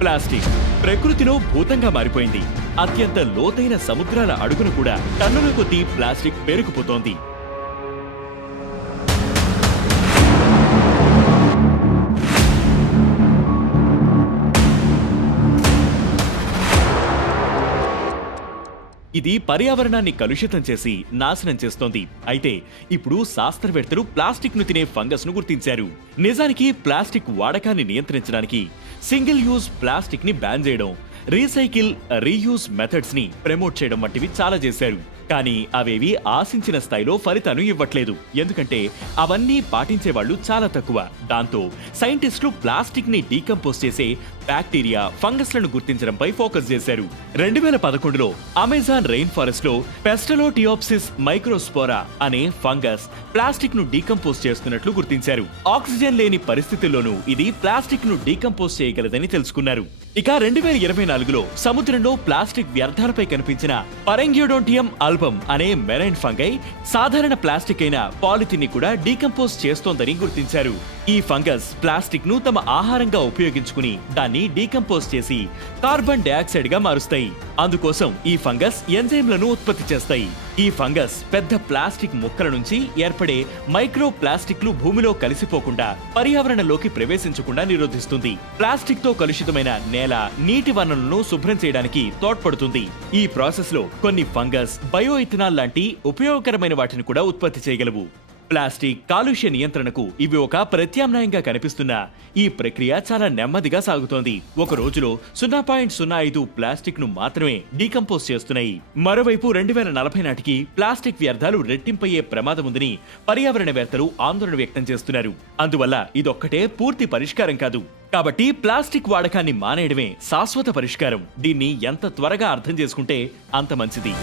Plastic ప్రకృతిలో భూతంగా మారిపోయింది. అత్యంత లోతైన సముద్రాల అడుగున కూడా టన్నుల కొద్దీ ప్లాస్టిక్ పేరుకుపోతోంది. ఇది పర్యావరణాన్ని కలుషితం చేసి నాశనం చేస్తోంది. అయితే ఇప్పుడు శాస్త్రవేత్తలు ప్లాస్టిక్ ను తినే ఫంగస్ ను గుర్తించారు. నిజానికి ప్లాస్టిక్ వాడకాన్ని నియంత్రించడానికి సింగిల్ యూజ్ ప్లాస్టిక్ ని బ్యాన్ చేయడం, రీసైకిల్ రీయూజ్ మెథడ్స్ ని ప్రమోట్ చేయడం వంటివి చాలా చేశారు. కానీ అవేవి ఆశించిన స్థాయిలో ఫలితాలు ఇవ్వట్లేదు. ఎందుకంటే అవన్నీ పాటించే వాళ్ళు చాలా తక్కువ. దాంతో సైంటిస్టులు ప్లాస్టిక్ ని డీకంపోజ్ చేసే బ్యాక్టీరియా, ఫంగస్లను గుర్తించడంపై ఫోకస్ చేశారు. 2011లో అమెజాన్ రెయిన్ ఫారెస్ట్ లో పెస్టలోటియోప్సిస్ మైక్రోస్పోరా అనే ఫంగస్ ప్లాస్టిక్ ను డీకంపోజ్ చేస్తున్నట్లు గుర్తించారు. ఆక్సిజన్ లేని పరిస్థితుల్లోనూ ఇది ప్లాస్టిక్ ను డీకంపోజ్ చేయగలదని తెలుసుకున్నారు. ఇక 2024లో సముద్రంలో ప్లాస్టిక్ వ్యర్థాలపై కనిపించిన పరెంగ్యోడోంటియం ఆల్బమ్ అనే మెరైన్ ఫంగై సాధారణ ప్లాస్టిక్ అయిన పాలిథిన్ ని కూడా డీకంపోజ్ చేస్తోందని గుర్తించారు. ఈ ఫంగస్ ప్లాస్టిక్ ను తమ ఆహారంగా ఉపయోగించుకుని దాన్ని డీకంపోజ్ చేసి కార్బన్ డయాక్సైడ్ గా మారుస్తాయి. అందుకోసం ఈ ఫంగస్ ఎంజైమ్లను ఉత్పత్తి చేస్తాయి. ఈ ఫంగస్ పెద్ద ప్లాస్టిక్ ముక్కల నుంచి ఏర్పడే మైక్రో ప్లాస్టిక్లు భూమిలో కలిసిపోకుండా పర్యావరణంలోకి ప్రవేశించకుండా నిరోధిస్తుంది. ప్లాస్టిక్ తో కలుషితమైన నేల, నీటి వనరులను శుభ్రం చేయడానికి తోడ్పడుతుంది. ఈ ప్రాసెస్ లో కొన్ని ఫంగస్ బయో ఇథనాల్ లాంటి ఉపయోగకరమైన వాటిని కూడా ఉత్పత్తి చేయగలవు. ప్లాస్టిక్ కాలుష్య నియంత్రణకు ఇవి ఒక ప్రత్యామ్నాయంగా కనిపిస్తున్న ఈ ప్రక్రియ చాలా నెమ్మదిగా సాగుతోంది. ఒక రోజులో 0.05 ప్లాస్టిక్ ను మాత్రమే డీకంపోజ్ చేస్తున్నాయి. మరోవైపు 2040 నాటికి ప్లాస్టిక్ వ్యర్థాలు రెట్టింపయ్యే ప్రమాదం ఉందని పర్యావరణవేత్తలు ఆందోళన వ్యక్తం చేస్తున్నారు. అందువల్ల ఇదొక్కటే పూర్తి పరిష్కారం కాదు. కాబట్టి ప్లాస్టిక్ వాడకాన్ని మానేయడమే శాశ్వత పరిష్కారం. దీన్ని ఎంత త్వరగా అర్థం చేసుకుంటే అంత మంచిది.